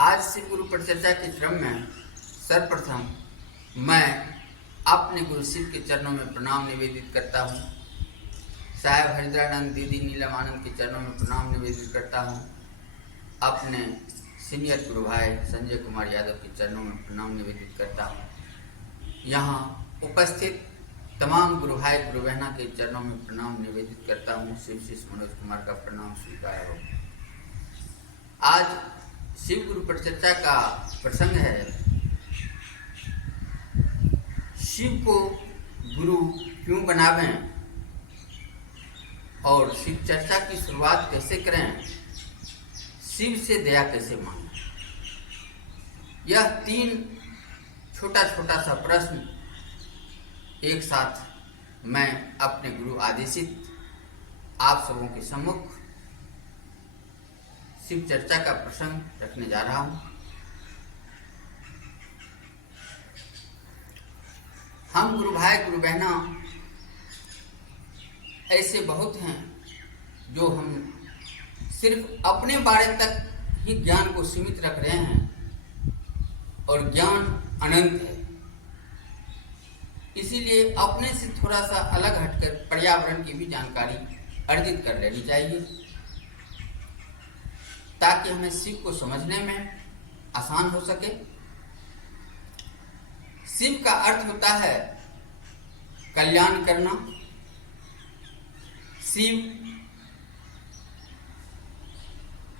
आज शिव गुरु परिचर्चा के क्रम में सर्वप्रथम मैं अपने गुरु शिव के चरणों में प्रणाम निवेदित करता हूँ। साहेब हरिद्रानंद दीदी नीलम आनंद के चरणों में प्रणाम निवेदित करता हूँ। अपने सीनियर गुरु भाई संजय कुमार यादव के चरणों में प्रणाम निवेदित करता हूँ। यहाँ उपस्थित तमाम गुरु भाई गुरु बहना के चरणों में प्रणाम निवेदित करता हूँ। शिव शिष्य मनोज कुमार का प्रणाम स्वीकार हो। आज शिव गुरु परिचर्चा का प्रसंग है, शिव को गुरु क्यों बनावें और शिव चर्चा की शुरुआत कैसे करें, शिव से दया कैसे मांगें। यह 3 छोटा छोटा सा प्रश्न एक साथ मैं अपने गुरु आदेशित आप सबों के सम्मुख शिव चर्चा का प्रसंग रखने जा रहा हूं। हम गुरु भाई गुरु बहना ऐसे बहुत हैं जो हम सिर्फ अपने बारे तक ही ज्ञान को सीमित रख रहे हैं और ज्ञान अनंत है। इसीलिए अपने से थोड़ा सा अलग हटकर पर्यावरण की भी जानकारी अर्जित कर लेनी चाहिए ताकि हमें शिव को समझने में आसान हो सके। शिव का अर्थ होता है कल्याण करना। शिव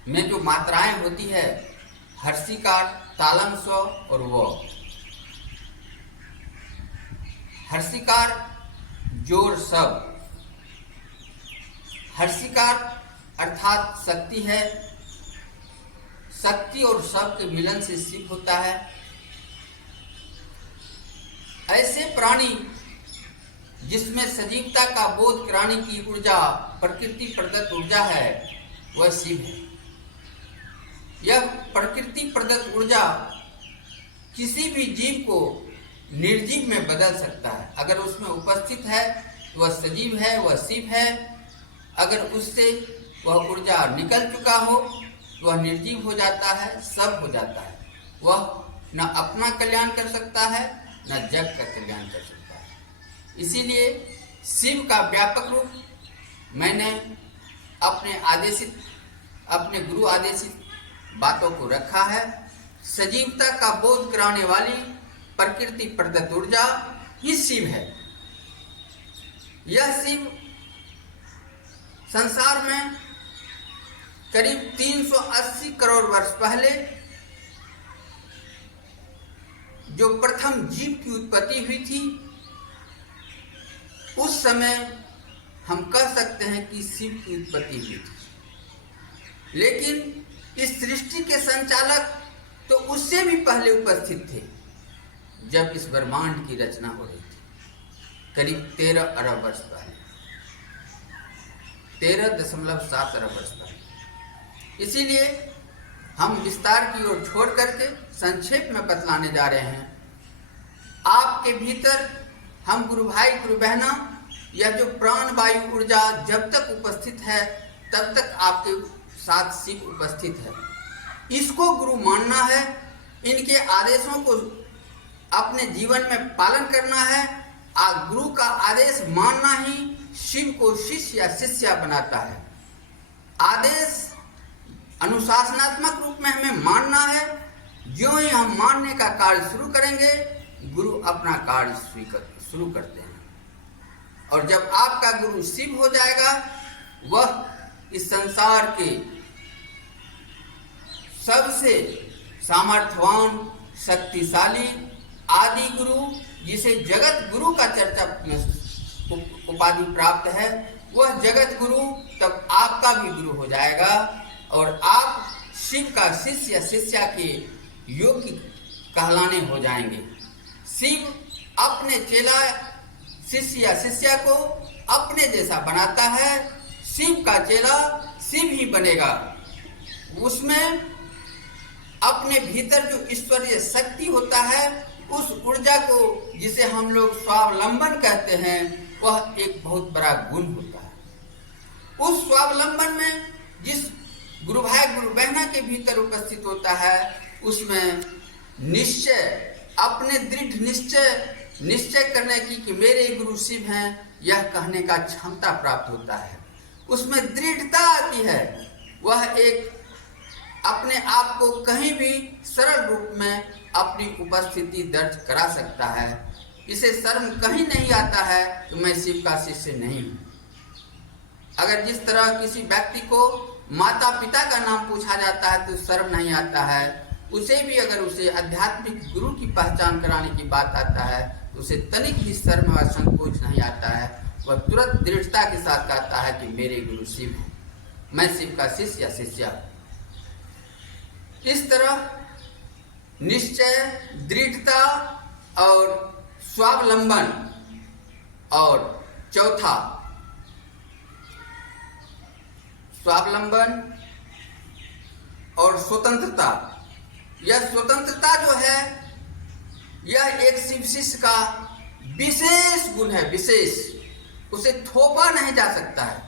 में जो मात्राएं होती है हर्षिकार, तालम, स्व और व। हर्षिकार जोर सब, हर्षिकार अर्थात शक्ति है। शक्ति और सब के मिलन से शिव होता है। ऐसे प्राणी जिसमें सजीवता का बोध कराने की ऊर्जा, प्रकृति प्रदत्त ऊर्जा है, वह शिव है। यह प्रकृति प्रदत्त ऊर्जा किसी भी जीव को निर्जीव में बदल सकता है। अगर उसमें उपस्थित है तो वह सजीव है, वह शिव है। अगर उससे वह ऊर्जा निकल चुका हो तो वह निर्जीव हो जाता है, सब हो जाता है। वह न अपना कल्याण कर सकता है न जग का कल्याण कर सकता है। इसीलिए शिव का व्यापक रूप मैंने अपने गुरु आदेशित बातों को रखा है। सजीवता का बोध कराने वाली प्रकृति प्रदत्त ऊर्जा ही शिव है। यह शिव संसार में करीब 380 करोड़ वर्ष पहले जो प्रथम जीव की उत्पत्ति हुई थी, उस समय हम कह सकते हैं कि शिव की उत्पत्ति हुई थी। लेकिन इस सृष्टि के संचालक तो उससे भी पहले उपस्थित थे जब इस ब्रह्मांड की रचना हो रही थी, करीब 13 अरब वर्ष पहले, 13.7 अरब वर्ष पहले। इसीलिए हम विस्तार की ओर छोड़ करके संक्षेप में बतलाने जा रहे हैं। आपके भीतर हम गुरु भाई गुरु बहना यह जो प्राण वायु ऊर्जा जब तक उपस्थित है तब तक आपके साथ शिव उपस्थित है। इसको गुरु मानना है, इनके आदेशों को अपने जीवन में पालन करना है। गुरु का आदेश मानना ही शिव को शिष्य या शिष्या बनाता है। आदेश अनुशासनात्मक रूप में हमें मानना है। जो ही हम मानने का कार्य शुरू करेंगे, गुरु अपना कार्य शुरू करते हैं। और जब आपका गुरु शिव हो जाएगा, वह इस संसार के सबसे सामर्थ्यवान, शक्तिशाली आदि गुरु, जिसे जगत गुरु का चर्चा में उपाधि प्राप्त है, वह जगत गुरु तब आपका भी गुरु हो जाएगा और आप शिव का शिष्य या शिष्या के योग्य कहलाने हो जाएंगे। शिव अपने चेला शिष्य या शिष्या को अपने जैसा बनाता है। शिव का चेला शिव ही बनेगा। उसमें अपने भीतर जो ईश्वरीय शक्ति होता है, उस ऊर्जा को जिसे हम लोग स्वावलंबन कहते हैं, वह एक बहुत बड़ा गुण होता है। उस स्वावलंबन में जिस गुरु भाई गुरु बहना के भीतर उपस्थित होता है, उसमें निश्चय, अपने दृढ़ निश्चय करने की कि मेरे गुरु शिव हैं, यह कहने का क्षमता प्राप्त होता है। उसमें दृढ़ता आती है। वह एक अपने आप को कहीं भी सरल रूप में अपनी उपस्थिति दर्ज करा सकता है। इसे शर्म कहीं नहीं आता है कि मैं शिव का शिष्य नहीं हूँ। अगर जिस तरह किसी व्यक्ति को माता पिता का नाम पूछा जाता है तो शर्म नहीं आता है, उसे भी अगर उसे आध्यात्मिक गुरु की पहचान कराने की बात आता है तो उसे तनिक भी शर्म व संकोच नहीं आता है। वह तुरंत दृढ़ता के साथ कहता है कि मेरे गुरु शिव हैं, मैं शिव का शिष्य या शिष्या। इस तरह निश्चय, दृढ़ता और स्वावलंबन, और चौथा स्वावलंबन और स्वतंत्रता। यह स्वतंत्रता जो है, यह एक शिव शिष्य का विशेष गुण है, विशेष। उसे थोपा नहीं जा सकता है।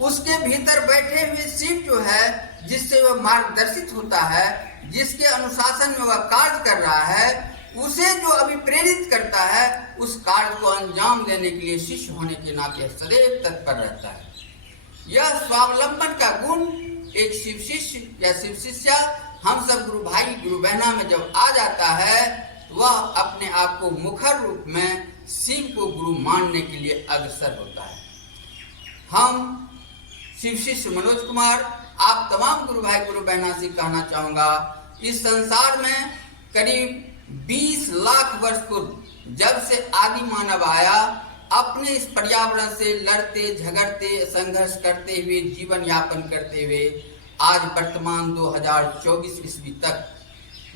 उसके भीतर बैठे हुए शिव जो है, जिससे वह मार्गदर्शित होता है, जिसके अनुशासन में वह कार्य कर रहा है, उसे जो अभिप्रेरित करता है, उस कार्य को अंजाम देने के लिए शिष्य होने के नाते सदैव तत्पर रहता है। यह स्वावलंबन का गुण एक शिव शिष्य या शिव शिष्या, हम सब गुरु भाई गुरु बहना में जब आ जाता है, वह अपने आप को मुखर रूप में शिव को गुरु मानने के लिए अग्रसर होता है। हम शिव शिष्य मनोज कुमार आप तमाम गुरु भाई गुरु बहना से कहना चाहूँगा, इस संसार में करीब 20 लाख वर्ष पूर्व जब से आदि मानव आया, अपने इस पर्यावरण से लड़ते झगड़ते संघर्ष करते हुए जीवन यापन करते हुए आज वर्तमान 2024 ईस्वी तक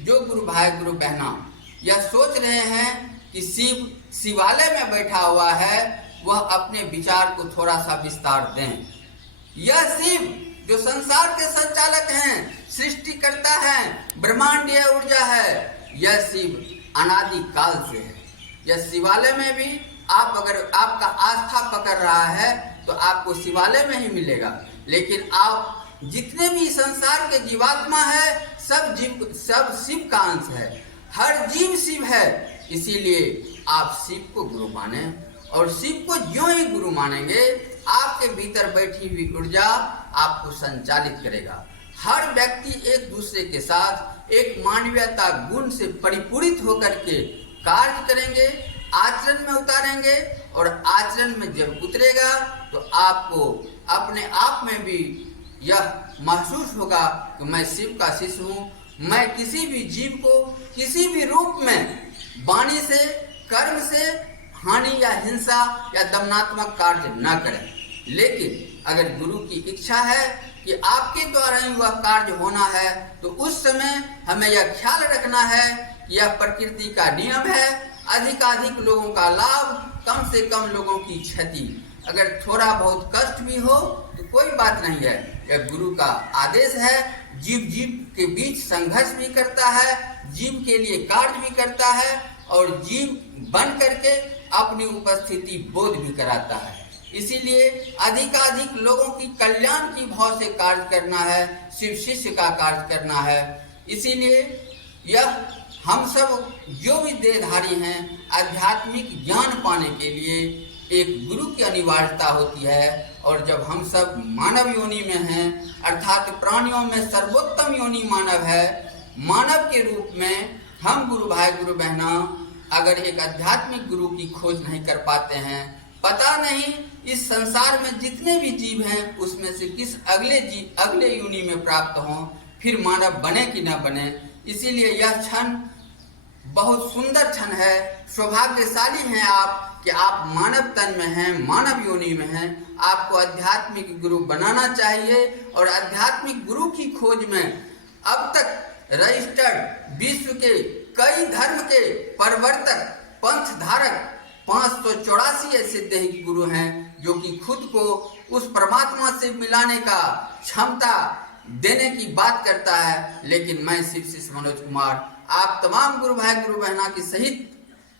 जो गुरु भाई गुरु बहना यह सोच रहे हैं कि शिव शिवालय में बैठा हुआ है, वह अपने विचार को थोड़ा सा विस्तार दें। यह शिव जो संसार के संचालक हैं, सृष्टि करता है, ब्रह्मांडीय ऊर्जा है, यह शिव अनादि काल से है। यह शिवालय में भी आप अगर आपका आस्था पकड़ रहा है तो आपको शिवालय में ही मिलेगा। लेकिन आप जितने भी संसार के जीवात्मा है, सब शिव का अंश है। हर जीव शिव है। इसीलिए आप शिव को गुरु माने, और शिव को ज्यों ही गुरु मानेंगे, आपके भीतर बैठी हुई ऊर्जा आपको संचालित करेगा। हर व्यक्ति एक दूसरे के साथ एक मानवीयता गुण से परिपूरित होकर के कार्य करेंगे, आचरण में उतारेंगे, और आचरण में जब उतरेगा तो आपको अपने आप में भी यह महसूस होगा कि मैं शिव का शिष्य हूँ। मैं किसी भी जीव को किसी भी रूप में वाणी से, कर्म से हानि या हिंसा या दमनात्मक कार्य न करें। लेकिन अगर गुरु की इच्छा है कि आपके द्वारा ही वह कार्य होना है, तो उस समय हमें यह ख्याल रखना है कि यह प्रकृति का नियम है। अधिकाधिक लोगों का लाभ, कम से कम लोगों की क्षति। अगर थोड़ा बहुत कष्ट भी हो तो कोई बात नहीं है, यह गुरु का आदेश है। जीव के बीच संघर्ष भी करता है, जीव के लिए कार्य भी करता है, और जीव बन करके अपनी उपस्थिति बोध भी कराता है। इसीलिए अधिकाधिक लोगों की कल्याण की भाव से कार्य करना है, शिव शिष्य का कार्य करना है। इसीलिए यह हम सब जो भी देहधारी हैं, आध्यात्मिक ज्ञान पाने के लिए एक गुरु की अनिवार्यता होती है। और जब हम सब मानव योनि में हैं, अर्थात प्राणियों में सर्वोत्तम योनि मानव है, मानव के रूप में हम गुरु भाई गुरु बहना अगर एक आध्यात्मिक गुरु की खोज नहीं कर पाते हैं, पता नहीं इस संसार में जितने भी जीव हैं उसमें से किस अगले योनि में प्राप्त हों, फिर मानव बने कि न बने। इसीलिए यह क्षण बहुत सुंदर क्षण है। सौभाग्यशाली हैं आप कि आप मानव तन में हैं, मानव योनि में हैं। आपको आध्यात्मिक गुरु बनाना चाहिए, और आध्यात्मिक गुरु की खोज में अब तक रजिस्टर्ड विश्व के कई धर्म के परिवर्तक, पंथ धारक 584 ऐसे दैहिक गुरु हैं जो कि खुद को उस परमात्मा से मिलाने का क्षमता देने की बात करता है। लेकिन मैं शिव शिष्य मनोज कुमार आप तमाम गुरु भाई गुरु बहना के सहित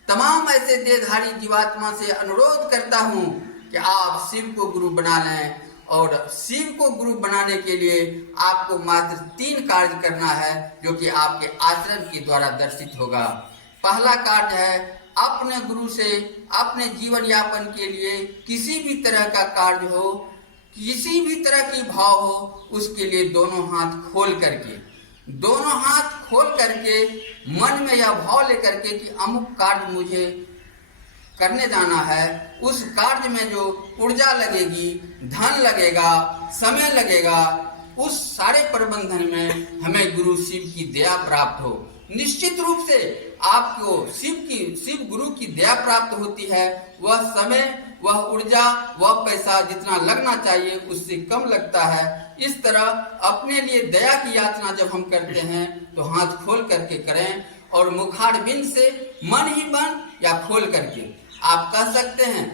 तमाम ऐसे देहधारी जीवात्मा से अनुरोध करता हूँ कि आप शिव को गुरु बना लें, और शिव को गुरु बनाने के लिए आपको मात्र 3 कार्य करना है, जो कि आपके आचरण के द्वारा दर्शित होगा। पहला कार्य है अपने गुरु से अपने जीवन यापन के लिए किसी भी तरह का कार्य हो, किसी भी तरह की भाव हो, उसके लिए दोनों हाथ खोल करके मन में यह भाव लेकर के कि अमुक कार्य मुझे करने जाना है, उस कार्य में जो ऊर्जा लगेगी, धन लगेगा, समय लगेगा, उस सारे प्रबंधन में हमें गुरु शिव की दया प्राप्त हो। निश्चित रूप से आपको शिव गुरु की दया प्राप्त होती है। वह समय, वह ऊर्जा, वह पैसा जितना लगना चाहिए उससे कम लगता है। इस तरह अपने लिए दया की याचना जब हम करते हैं तो हाथ खोल करके करें और मुखारबिंद से मन ही मन या खोल करके आप कह सकते हैं,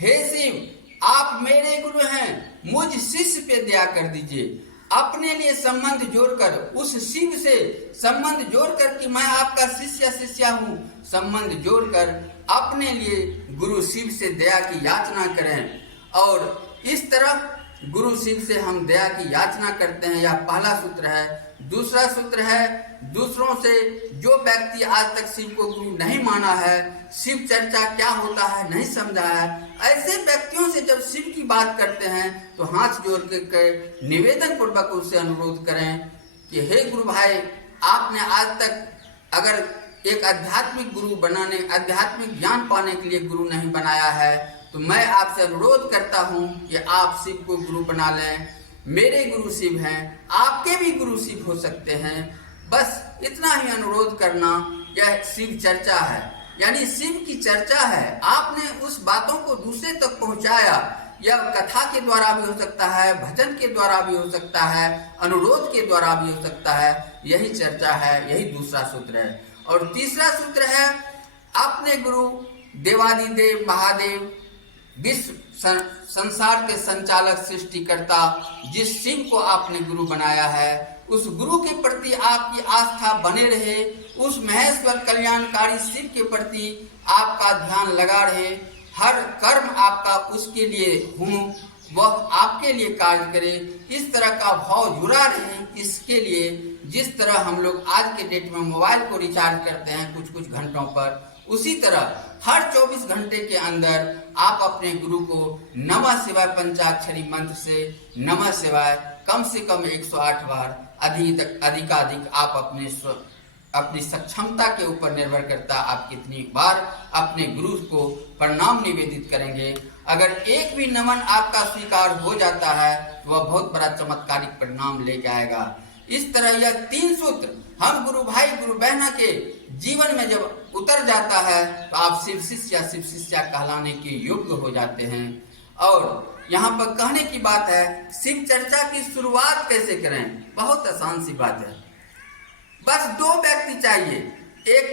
हे शिव आप मेरे गुरु हैं, मुझ शिष्य पे दया कर दीजिए। अपने लिए संबंध जोड़कर, उस शिव से संबंध जोड़कर कि मैं आपका शिष्या हूँ, संबंध जोड़कर अपने लिए गुरु शिव से दया की याचना करें। और इस तरह गुरु शिव से हम दया की याचना करते हैं। यह पहला सूत्र है। दूसरा सूत्र है, दूसरों से जो व्यक्ति आज तक शिव को गुरु नहीं माना है, शिव चर्चा क्या होता है नहीं समझा है, ऐसे व्यक्तियों से जब शिव की बात करते हैं तो हाथ जोड़ कर निवेदन पूर्वक उससे अनुरोध करें कि हे गुरु भाई, आपने आज तक अगर एक आध्यात्मिक गुरु बनाने, आध्यात्मिक ज्ञान पाने के लिए गुरु नहीं बनाया है, तो मैं आपसे अनुरोध करता हूँ कि आप शिव को गुरु बना लें। मेरे गुरु शिव हैं, आपके भी गुरु शिव हो सकते हैं। बस इतना ही अनुरोध करना, यह शिव चर्चा है, यानी शिव की चर्चा है। आपने उस बातों को दूसरे तक पहुंचाया, यह कथा के द्वारा भी हो सकता है, भजन के द्वारा भी हो सकता है, अनुरोध के द्वारा भी हो सकता है। यही चर्चा है, यही दूसरा सूत्र है। और तीसरा सूत्र है, अपने गुरु देवादिदेव महादेव, विश्व संसार के संचालक, सृष्टिकर्ता, जिस शिव को आपने गुरु बनाया है, उस गुरु के प्रति आपकी आस्था बने रहे। उस महेश्वर कल्याणकारी शिव के प्रति आपका ध्यान लगा रहे। हर कर्म आपका उसके लिए हो, वह आपके लिए कार्य करे, इस तरह का भाव जुड़ा रहे। इसके लिए जिस तरह हम लोग आज के डेट में मोबाइल को रिचार्ज करते हैं कुछ घंटों पर, उसी तरह हर 24 घंटे के अंदर आप अपने गुरु को नमः शिवाय पंचाक्षरी मंत्र से नमः शिवाय कम से कम 108 बार, अधिकाधिक आप अपनी सक्षमता के ऊपर निर्भर करता आप कितनी बार अपने गुरु को प्रणाम निवेदित करेंगे। अगर एक भी नमन आपका स्वीकार हो जाता है तो वह बहुत बड़ा चमत्कारिक परिणाम लेके आएगा। इस तरह यह 3 सूत्र हम गुरु भाई गुरु बहना के जीवन में जब उतर जाता है तो आप शिव शिष्य या शिव शिष्या कहलाने के योग्य हो जाते हैं। और यहाँ पर कहने की बात है, शिव चर्चा की शुरुआत कैसे करें? बहुत आसान सी बात है। बस 2 व्यक्ति चाहिए, एक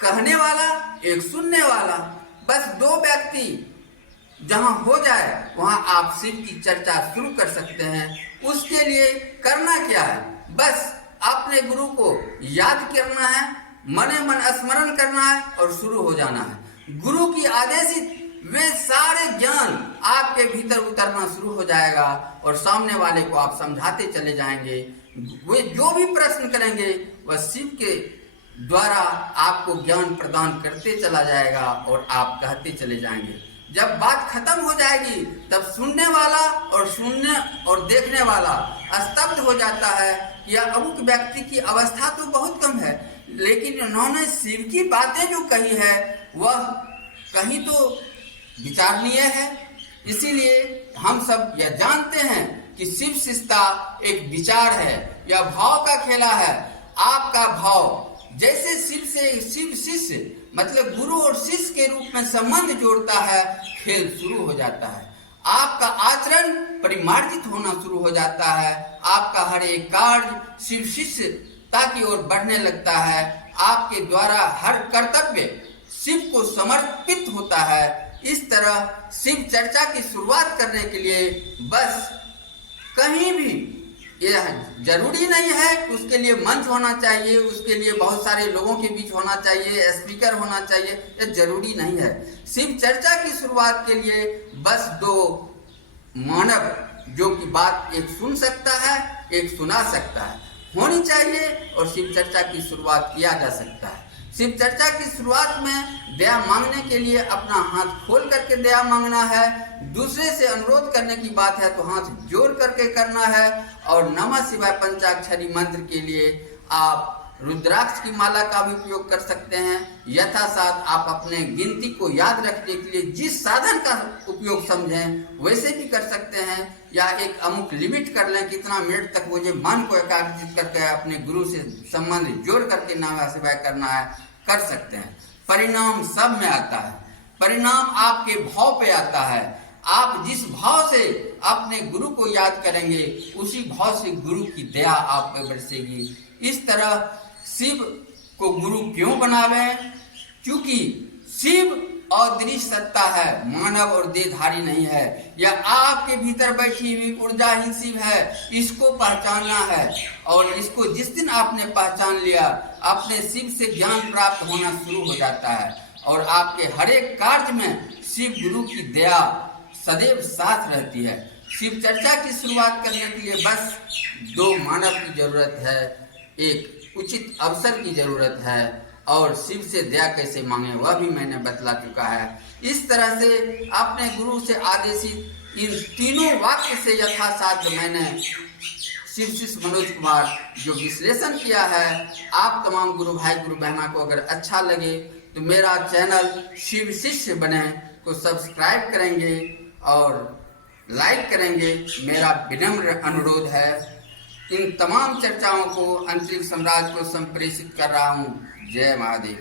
कहने वाला, एक सुनने वाला। बस 2 व्यक्ति जहां हो जाए वहां आप शिव की चर्चा शुरू कर सकते हैं। उसके लिए करना क्या है? बस अपने गुरु को याद करना है, मने मन स्मरण करना है और शुरू हो जाना है। गुरु की आदेशित वे सारे ज्ञान आपके भीतर उतरना शुरू हो जाएगा और सामने वाले को आप समझाते चले जाएंगे। वे जो भी प्रश्न करेंगे वह शिव के द्वारा आपको ज्ञान प्रदान करते चला जाएगा और आप कहते चले जाएंगे। जब बात खत्म हो जाएगी तब सुनने वाला और देखने वाला स्तब्ध हो जाता है। यह अमुक व्यक्ति की अवस्था तो बहुत कम है, लेकिन उन्होंने शिव की बातें जो कही है वह कहीं तो विचारणीय है। इसीलिए हम सब यह जानते हैं कि शिव शिष्यता एक विचार है, यह भाव का खेला है। आपका भाव जैसे शिव शिष्य मतलब गुरु और शिष्य के रूप में संबंध जोड़ता है, खेल शुरू हो जाता है। आपका आचरण परिमार्जित होना शुरू हो जाता है। आपका हर एक कार्य शिव शिष्यता की ओर बढ़ने लगता है। आपके द्वारा हर कर्तव्य शिव को समर्पित होता है। इस तरह शिव चर्चा की शुरुआत करने के लिए बस कहीं भी, यह जरूरी नहीं है कि उसके लिए मंच होना चाहिए, उसके लिए बहुत सारे लोगों के बीच होना चाहिए, स्पीकर होना चाहिए, यह जरूरी नहीं है। शिव चर्चा की शुरुआत के लिए बस 2 मानव जो कि बात एक सुन सकता है, एक सुना सकता है, होनी चाहिए और शिव चर्चा की शुरुआत किया जा सकता है। शिव चर्चा की शुरुआत में दया मांगने के लिए अपना हाथ खोल करके दया मांगना है। दूसरे से अनुरोध करने की बात है तो हाथ जोड़ करके करना है। और नमः शिवाय पंचाक्षरी मंत्र के लिए आप रुद्राक्ष की माला का भी उपयोग कर सकते हैं। यथासाथ आप अपने गिनती को याद रखने के लिए जिस साधन का उपयोग समझें वैसे भी कर सकते हैं, या एक अमुक लिमिट कर लें कितना मिनट तक मुझे मन को एकाग्रचित करके अपने गुरु से संबंध जोड़ करके नमः शिवाय करना है, कर सकते हैं। परिणाम सब में आता है, परिणाम आपके भाव पे आता है। आप जिस भाव से अपने गुरु को याद करेंगे उसी भाव से गुरु की दया आप पे बरसेगी। इस तरह शिव को गुरु क्यों बनावें? क्योंकि शिव अदृश्य सत्ता है, मानव और देहधारी नहीं है। यह आपके भीतर बैठी हुई ऊर्जा ही शिव है। इसको पहचानना है और इसको जिस दिन आपने पहचान लिया, अपने शिव से ज्ञान प्राप्त होना शुरू हो जाता है और आपके हर एक कार्य में शिव गुरु की दया सदैव साथ रहती है। शिव चर्चा की शुरुआत करने के लिए बस दो मानव की जरूरत है, एक उचित अवसर की जरूरत है और शिव से दया कैसे मांगे वह भी मैंने बतला चुका है। इस तरह से अपने गुरु से आदेशित इन तीनों वाक्य से यथासाध्य मैंने शिव शिष्य मनोज कुमार जो विश्लेषण किया है, आप तमाम गुरु भाई गुरु बहना को अगर अच्छा लगे तो मेरा चैनल शिव शिष्य बने को सब्सक्राइब करेंगे और लाइक करेंगे, मेरा विनम्र अनुरोध है। इन तमाम चर्चाओं को अंतरिक्ष साम्राज्य को संप्रेषित कर रहा हूँ। जय महादेव।